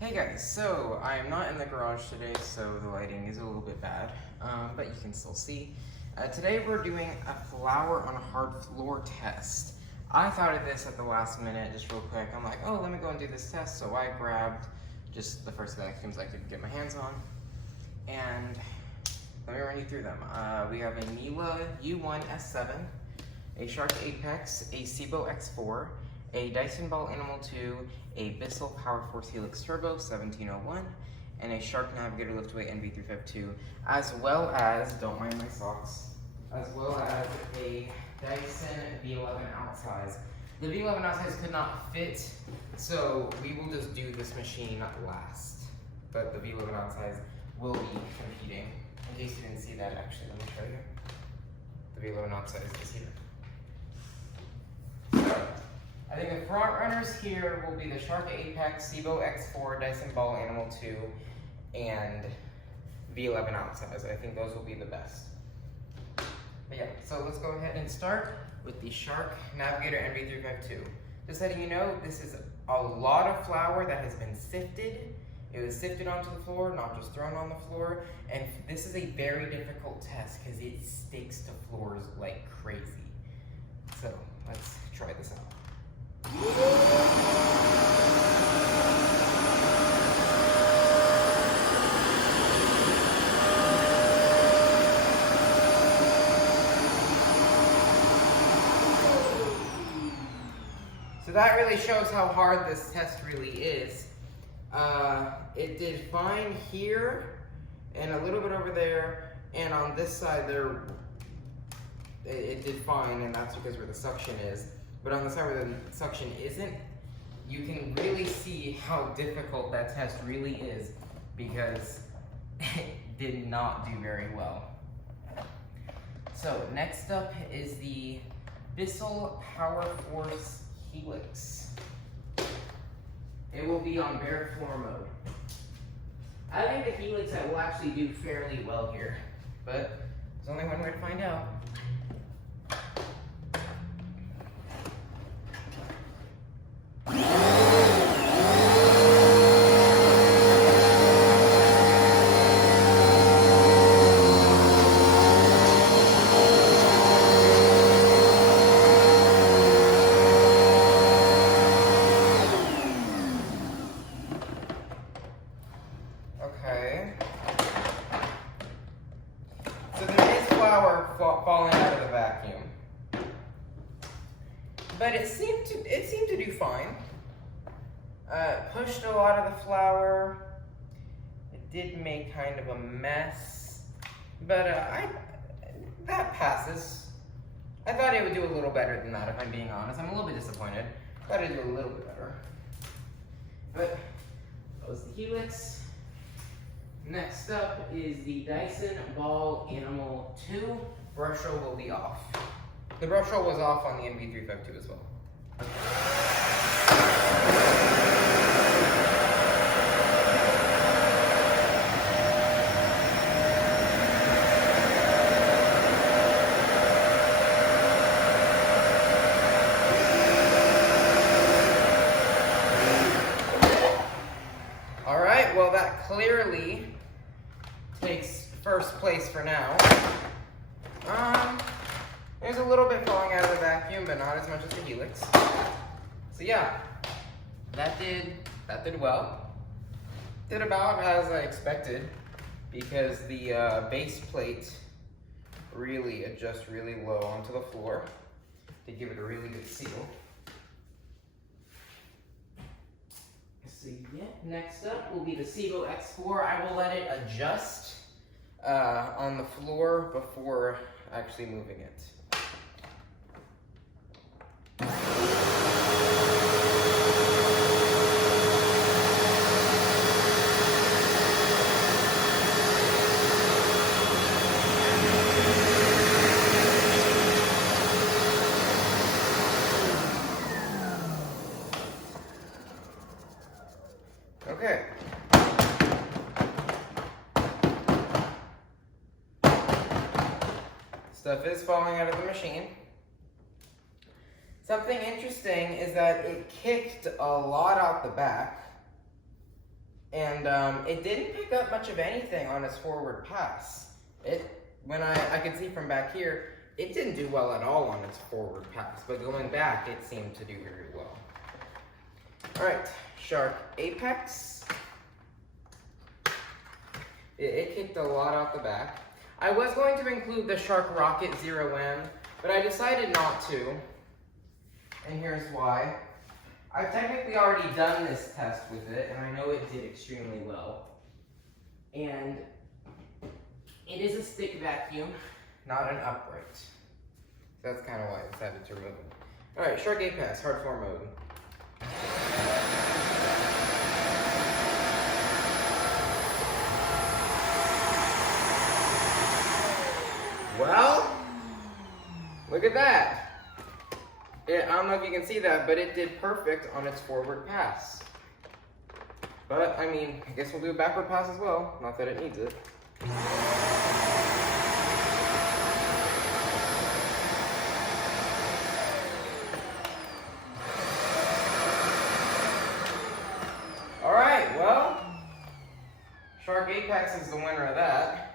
Hey guys, so I am not in the garage today, so the lighting is a little bit bad, but you can still see. Today we're doing a flour on a hard floor test. I thought of this at the last minute, just real quick. I'm like, oh, let me go and do this test. So I grabbed just the first vacuums I could get my hands on, and let me run you through them. We have a Miele U1 S7, a Shark Apex, a Sibo X4, a Dyson Ball Animal 2, a Bissell Powerforce Helix Turbo 1701, and a Shark Navigator Liftweight NV352, as well as, don't mind my socks, as well as a Dyson V11 outsize. The V11 outsize could not fit, so we will just do this machine last. But the V11 outsize will be competing. In case you didn't see that, actually, let me show you. The V11 outsize is here. I think the front runners here will be the Shark Apex, Sibo X4, Dyson Ball Animal 2, and V11 outsize. I think those will be the best. But yeah, so let's go ahead and start with the Shark Navigator NV352. Just letting you know, this is a lot of flour that has been sifted. It was sifted onto the floor, not just thrown on the floor. And this is a very difficult test because it sticks to floors like crazy. So let's try this out. So that really shows how hard this test really is. It did fine here and a little bit over there, and on this side there it did fine, and that's because where the suction is. But on the side where the suction isn't, you can really see how difficult that test really is because it did not do very well. So next up is the Bissell Powerforce Helix. It will be on bare floor mode. I think the Helix will actually do fairly well here, but there's only one way to find out. Okay. So there is flour falling out of the vacuum, but it seemed to do fine. Pushed a lot of the flour. It did make kind of a mess, but that passes. I thought it would do a little better than that, if I'm being honest. I'm a little bit disappointed. Thought it'd do a little bit better, but that was the Helix. Next up is the Dyson Ball Animal 2. Brush roll will be off. The brush roll was off on the NV352 as well. All right, well that clearly takes first place for now. There's a little bit falling out of the vacuum, but not as much as the Helix. So yeah, that did well. Did about as I expected, because the base plate really adjusts really low onto the floor to give it a really good seal. So yeah, next up will be the Sibo X4. I will let it adjust on the floor before actually moving it. Okay. Stuff is falling out of the machine. Something interesting is that it kicked a lot out the back. And it didn't pick up much of anything on its forward pass. When I could see from back here, it didn't do well at all on its forward pass, but going back, it seemed to do very well. All right, Shark Apex. It kicked a lot out the back. I was going to include the Shark Rocket 0M, but I decided not to, and here's why. I've technically already done this test with it, and I know it did extremely well. And it is a stick vacuum, not an upright. So that's kind of why I decided to remove it. All right, Shark Apex, hard floor mode. Well, look at that. I don't know if you can see that, but it did perfect on its forward pass. But, I mean, I guess we'll do a backward pass as well. Not that it needs it. Alright, well, Shark Apex is the winner of that.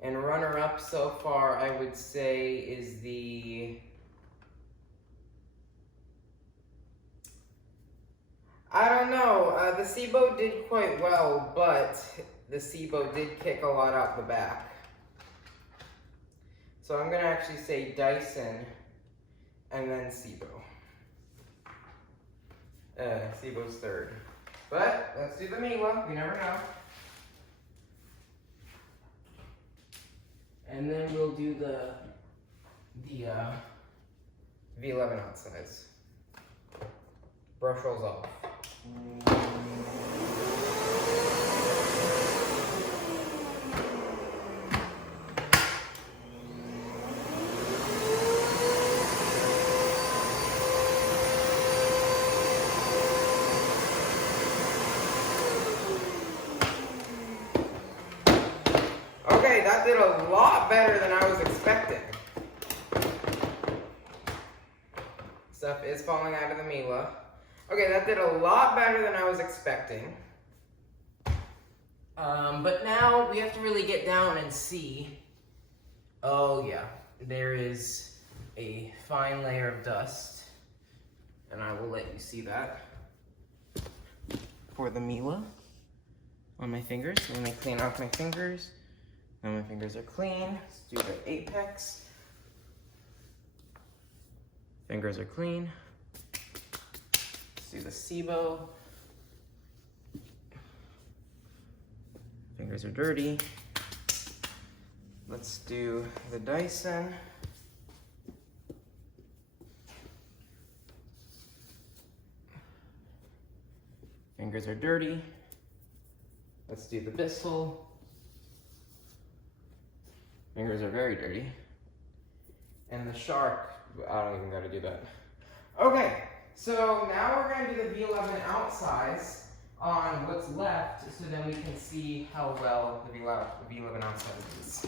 And runner-up so far, I would say, is the... I don't know. The Sebo did quite well, but the Sebo did kick a lot out the back. So I'm going to actually say Dyson and then Sebo. Sebo's third. But let's do the Miele. We never know. And then we'll do the V11 outsides. Brush rolls off. Okay, that did a lot better than I was expecting. Stuff is falling out of the Miele. Okay, that did a lot better than I was expecting. But now we have to really get down and see. Oh yeah, there is a fine layer of dust. And I will let you see that. For the Miele on my fingers. Let me clean off my fingers. Now my fingers are clean. Let's do the Apex. Fingers are clean. Let's do the Sebo. Fingers are dirty. Let's do the Dyson. Fingers are dirty. Let's do the Bissell. Fingers are very dirty. And the Shark, I don't even gotta do that. Okay, so now we're gonna do the V11 outsize on what's left so then we can see how well the V11 outsize is.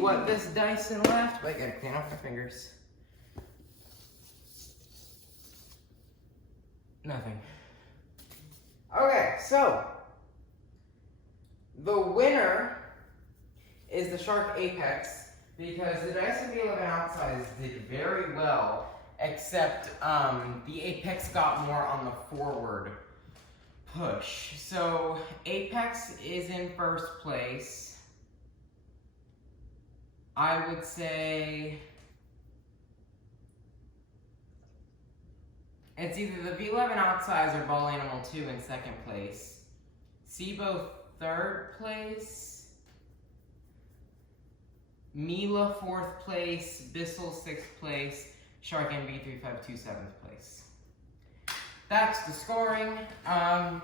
What this Dyson left, but I gotta clean off my fingers. Nothing. Okay, so the winner is the Shark Apex because the Dyson V11 outsize did very well, except the Apex got more on the forward push. So Apex is in first place. I would say It's either the V11 Outsize or Ball Animal 2 in second place, Sebo third place, Miele fourth place, Bissell sixth place, Shark MB352 seventh place. That's the scoring. So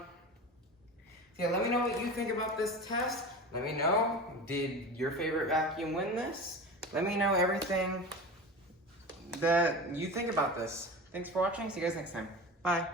yeah, let me know what you think about this test. Let me know, did your favorite vacuum win this? Let me know everything that you think about this. Thanks for watching. See you guys next time. Bye.